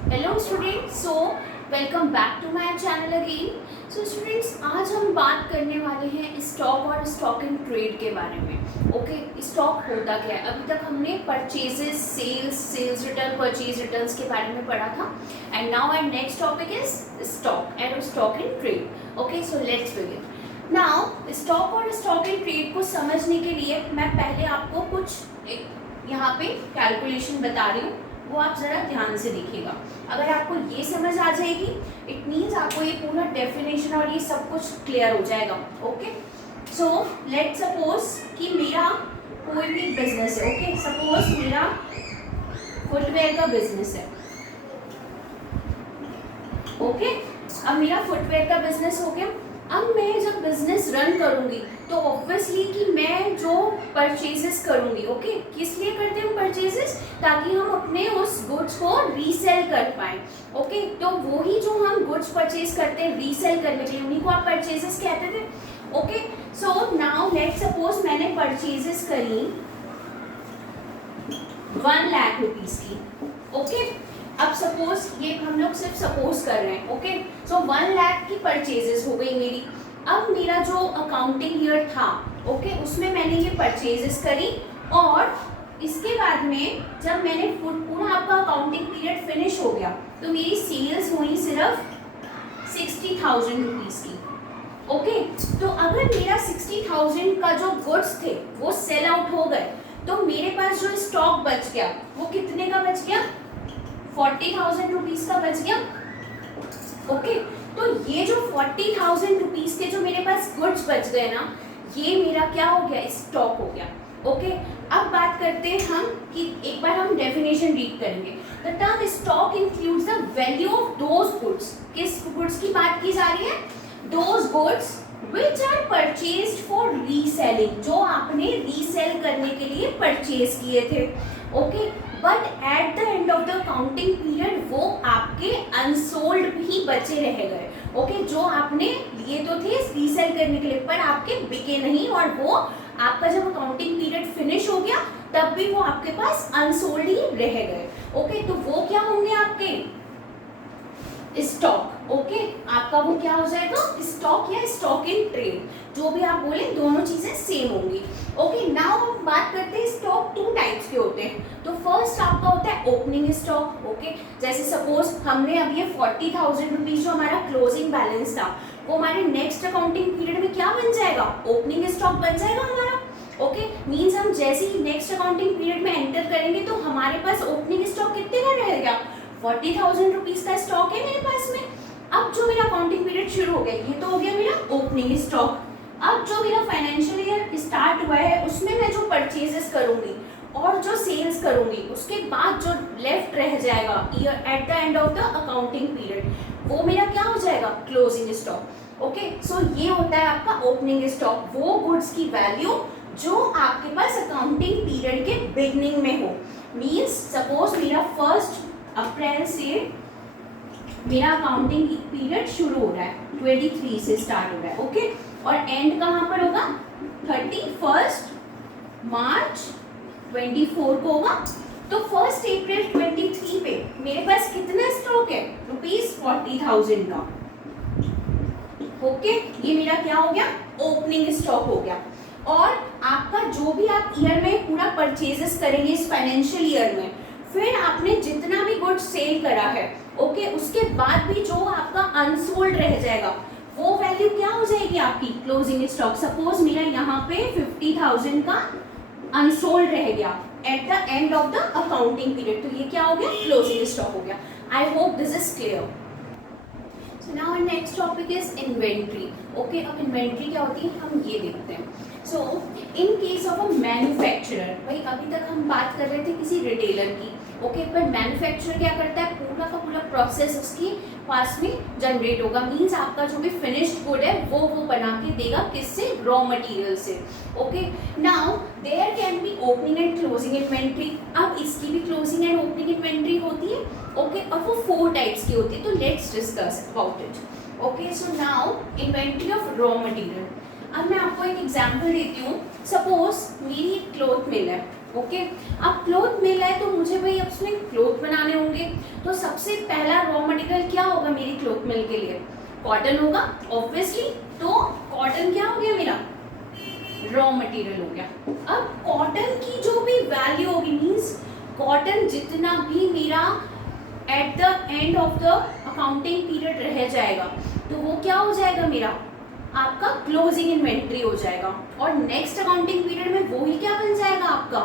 Hello students, welcome back to my channel again. So students, आज हम बात करने वाले हैं स्टॉक और स्टॉक इन ट्रेड के बारे में। ओके, स्टॉक होता क्या है? अभी तक हमने purchases, sales return, purchase returns के बारे में पढ़ा था and now our next topic is stock and stock in trade. Okay, so let's begin. Now stock और स्टॉक इन ट्रेड को समझने के लिए मैं पहले आपको कुछ यहाँ पे कैलकुलेशन बता रही हूँ, वो आप ज़रा ध्यान से देखिएगा। अगर आपको ये समझ आ जाएगी, इट मीन्स आपको ये पूरा डेफिनेशन और ये सब कुछ क्लियर हो जाएगा। ओके, सो लेट सपोज कि मेरा कोई भी बिजनेस है। ओके, सपोज मेरा फुटवेयर का बिजनेस है। ओके, अब मेरा फुटवेयर का बिजनेस हो गया। अब मैं जब बिजनेस रन करूंगी तो ऑब्वियसली कि मैं जो परचेजेस करूंगी, ओके, किस लिए करते हैं हम परचेजेस? ताकि हम अपने उस गुड्स को रीसेल कर पाए। ओके, तो वही जो हम गुड्स परचेज करते हैं रीसेल करने के लिए, उन्हीं को आप परचेजेस कहते थे। Okay, so now let suppose मैंने परचेजेस करी 1 लाख रुपीज की। ओके, अब सपोज ये हम लोग सिर्फ सपोज कर रहे हैं। ओके, सो 1 लाख की परचेजेस हो गई मेरी। अब मेरा जो अकाउंटिंग ईयर था, ओके, उसमें मैंने ये परचेजेस करी और इसके बाद में जब मैंने पूरा आपका अकाउंटिंग पीरियड फिनिश हो गया तो मेरी सेल्स हुई सिर्फ 60,000 रुपीज की। ओके, तो अगर मेरा 60,000 का जो गुड्स थे वो सेल आउट हो गए तो मेरे पास जो स्टॉक बच गया वो कितने का बच गया? 40,000 रुपीज का बच गया। ओके, तो ये जो 40,000 रुपीज के जो मेरे पास गुड्स बच गए ना, ये मेरा क्या हो गया? स्टॉक हो गया। ओके, अब बात करते हैं हम कि एक बार हम डेफिनेशन रीड करेंगे। The term stock includes the value of those goods. किस गुड्स की बात की जा रही है? Those goods which are purchased for reselling, जो आपने रीसेल करने के लिए परचेज किए थे। Okay, but at the end of the accounting period वो आपके अनसोल्ड भी बचे रह गए। ओके, जो आपने लिए तो थे रीसेल करने के लिए पर आपके बिके नहीं, और वो आपका जब अकाउंटिंग पीरियड फिनिश हो गया तब भी वो आपके पास अनसोल्ड ही रह गए। ओके, तो वो क्या होंगे? आपके स्टॉक। ओके, आपका वो क्या हो जाएगा? स्टॉक या स्टॉक इन ट्रेड, जो भी आप बोले, दोनों चीजें सेम होंगी। ओके, नाउ हम बात करते हैं स्टॉक 2 टाइप्स के होते हैं। तो फर्स्ट आपका होता है ओपनिंग स्टॉक। ओके, जैसे सपोज हमने अब ये 40,000 रुपीज जो हमारा क्लोजिंग बैलेंस था वो हमारे नेक्स्ट अकाउंटिंग पीरियड में क्या बन जाएगा? ओपनिंग स्टॉक बन जाएगा हमारा। ओके, मीन्स हम जैसे ही नेक्स्ट अकाउंटिंग पीरियड में एंटर करेंगे तो हमारे पास ओपनिंग स्टॉक कितने का रहेगा? 40,000 रुपीज का स्टॉक है मेरे पास में। अब जो मेरा अकाउंटिंग पीरियड शुरू हो गया, ये तो हो गया मेरा ओपनिंग स्टॉक। अब जो मेरा फाइनेंशियल ईयर स्टार्ट हुआ है उसमें मैं जो परचेजेस करूंगी और जो सेल्स करूंगी उसके बाद जो लेफ्ट रह जाएगा year at the end of the accounting period, वो मेरा क्या हो जाएगा? Closing stock. ओके, सो ये होता है आपका ओपनिंग स्टॉक, वो गुड्स की वैल्यू जो आपके पास अकाउंटिंग पीरियड के बिगनिंग में हो। मीन्स सपोज मेरा 1 अप्रैल से मेरा अकाउंटिंग पीरियड शुरू हो रहा है, 23 से स्टार्ट हो रहा है। ओके, और एंड कहाँ पर होगा? 31 मार्च 24 को होगा। तो 1 अप्रैल 23 पे मेरे पास कितना स्टॉक है? ₹40,000 का। ओके, ये मेरा क्या हो गया? ओपनिंग स्टॉक हो गया। और आपका जो भी आप ईयर में पूरा परचेजेस करेंगे इस फाइनेंशियल ईयर में, फिर आपने जितना भी गुड्स सेल करा है, ओके, उसके बाद भी जो आपका अनसोल्ड रह जाएगा वो वैल्यू क्या हो जाएगी? आपकी क्लोजिंग स्टॉक। सपोज मेरा यहाँ पे 50,000 का अनसोल्ड रह गया at the end of the accounting period, तो ये क्या हो गया? क्लोजिंग स्टॉक हो गया। I hope this is clear. So now our next topic is inventory. Okay, अब inventory क्या होती है हम ये देखते हैं। So in case of a manufacturer, भाई अभी तक हम बात कर रहे थे किसी रिटेलर की। ओके, पर मैन्युफैक्चरर क्या करता है? पूरा का पूरा प्रोसेस उसकी पास में जनरेट होगा। मीन्स आपका जो भी फिनिश्ड गुड है वो बना के देगा, किससे? रॉ मटेरियल से। Okay, now there can be opening and closing inventory. अब इसकी भी क्लोजिंग एंड ओपनिंग इन्वेंट्री होती है। ओके, अब वो 4 टाइप्स की होती है, तो let's discuss about it. Okay, so now inventory of raw material. अब मैं आपको एक एग्जांपल देती हूँ। सपोज मेरी एक क्लॉथ मिल है। ओके। अब क्लोथ मिल है तो मुझे भाई अब उसमें क्लोथ बनाने होंगे, तो सबसे पहला रॉ मटेरियल क्या होगा मेरी क्लोथ मिल के लिए? कॉटन होगा ऑब्वियसली। तो कॉटन क्या हो गया मेरा? रॉ मटेरियल हो गया। अब कॉटन की जो भी वैल्यू होगी, मीन्स कॉटन जितना भी मेरा at the end of the accounting period रह जाएगा, तो वो क्या हो जाएगा मेरा? आपका क्लोजिंग इन्वेंट्री हो जाएगा। और नेक्स्ट अकाउंटिंग पीरियड में वो ही क्या बन जाएगा आपका?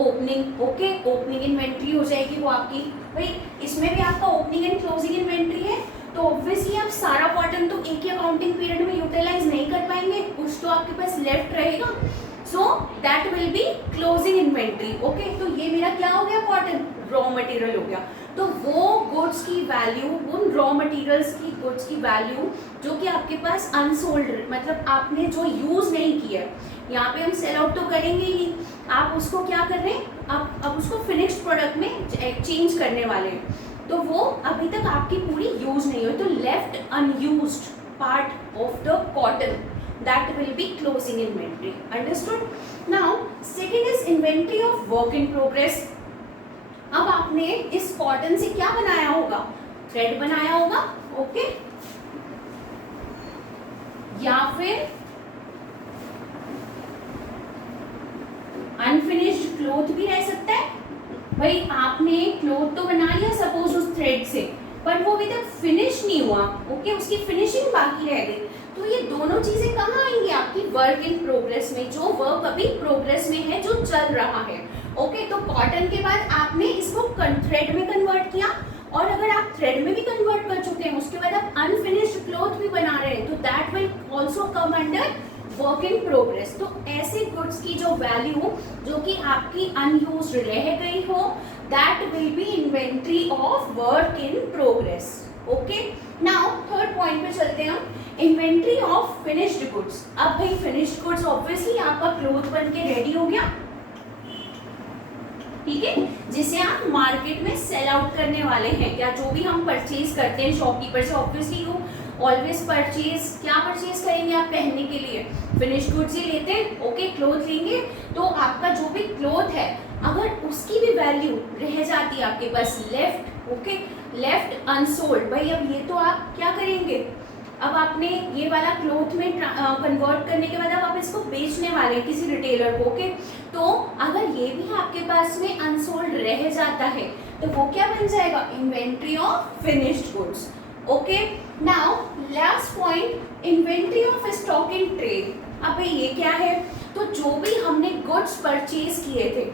ओपनिंग। ओके, ओपनिंग इन्वेंट्री हो जाएगी वो आपकी। भाई इसमें भी आपका ओपनिंग एंड क्लोजिंग इन्वेंट्री है, तो ऑब्वियसली आप सारा कॉटन तो एक ही अकाउंटिंग पीरियड में यूटिलाइज नहीं कर पाएंगे, कुछ तो आपके पास लेफ्ट रहेगा, so that will be closing inventory. Okay, तो ये मेरा क्या हो गया? कॉटन रॉ मटेरियल हो गया। तो वो गुड्स की वैल्यू, उन रॉ मटेरियल्स की गुड्स की वैल्यू जो कि आपके पास अनसोल्ड, मतलब आपने जो यूज नहीं किया, यहाँ पे हम सेल आउट तो करेंगे ही नहीं, आप उसको क्या कर रहे हैं? आप अब उसको फिनिश्ड प्रोडक्ट में चेंज करने वाले हैं, तो वो अभी तक आपकी पूरी यूज नहीं हुई, तो left unused part of the cotton, that will be closing inventory. Understood? Now second is inventory of work in progress. अब आपने इस कॉटन से क्या बनाया होगा? थ्रेड बनाया होगा। ओके, या फिर अनफिनिश्ड क्लॉथ भी रह सकता है। भाई आपने क्लॉथ तो बना लिया सपोज उस थ्रेड से, पर वो अभी तक फिनिश नहीं हुआ। ओके, उसकी फिनिशिंग बाकी रह गई, तो ये दोनों चीजें कहाँ आएंगी? आपकी वर्क इन प्रोग्रेस में, जो वर्क अभी प्रोग्रेस में है, जो चल रहा है। ओके, तो कॉटन के बाद आपने इसको थ्रेड में कन्वर्ट किया, और अगर आप थ्रेड में भी कन्वर्ट कर चुके हैं, उसके बाद आप अनफिनिश्ड क्लॉथ भी बना रहे हैं, तो that will also come under work in progress. तो ऐसे गुड्स की जो वैल्यू जो कि आपकी अनयूज्ड रह गई हो, that will B inventory of work in progress. Okay, now third point पे चलते हैं हम, इन्वेंट्री ऑफ फिनिश्ड गुड्स। अब भाई फिनिश्ड गुड्स ऑब्वियसली आपका क्लोथ बन के रेडी हो गया, ठीक है, जिसे आप मार्केट में सेल आउट करने वाले हैं, या जो भी हम परचेज करते हैं शॉपकीपर से, ऑब्वियसली यू ऑलवेज परचेज, क्या परचेज करेंगे आप पहनने के लिए? फिनिश्ड गुड्स ही लेते हैं। ओके, क्लोथ लेंगे, तो आपका जो भी क्लोथ है, अगर उसकी भी वैल्यू रह जाती है आपके पास लेफ्ट, ओके, लेफ्ट अनसोल्ड, भाई अब ये तो आप क्या करेंगे? अब आपने ये वाला क्लोथ में कन्वर्ट करने के बाद अब आप इसको बेचने वाले हैं किसी रिटेलर को। ओके, तो अगर ये भी आपके पास में अनसोल्ड रह जाता है, तो वो क्या बन जाएगा? Inventory of finished goods. Okay, now last point, inventory of stock in trade. अब ये क्या है? तो जो भी हमने गुड्स परचेज किए थे,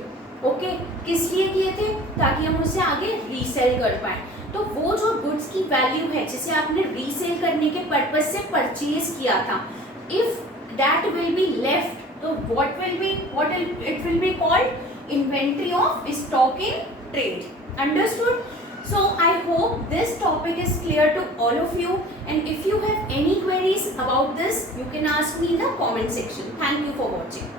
ओके, किस लिए किए थे? ताकि हम उसे आगे रीसेल कर पाए, तो वो जो गुड्स की वैल्यू है जिसे आपने रीसेल करने के पर्पज से परचेज किया था, if that will be left, तो what it will be called? Inventory of stock in trade. Understood? So I hope this topic is clear to all of you, and if you have any queries about this, you can ask me in the comment section. Thank you for watching.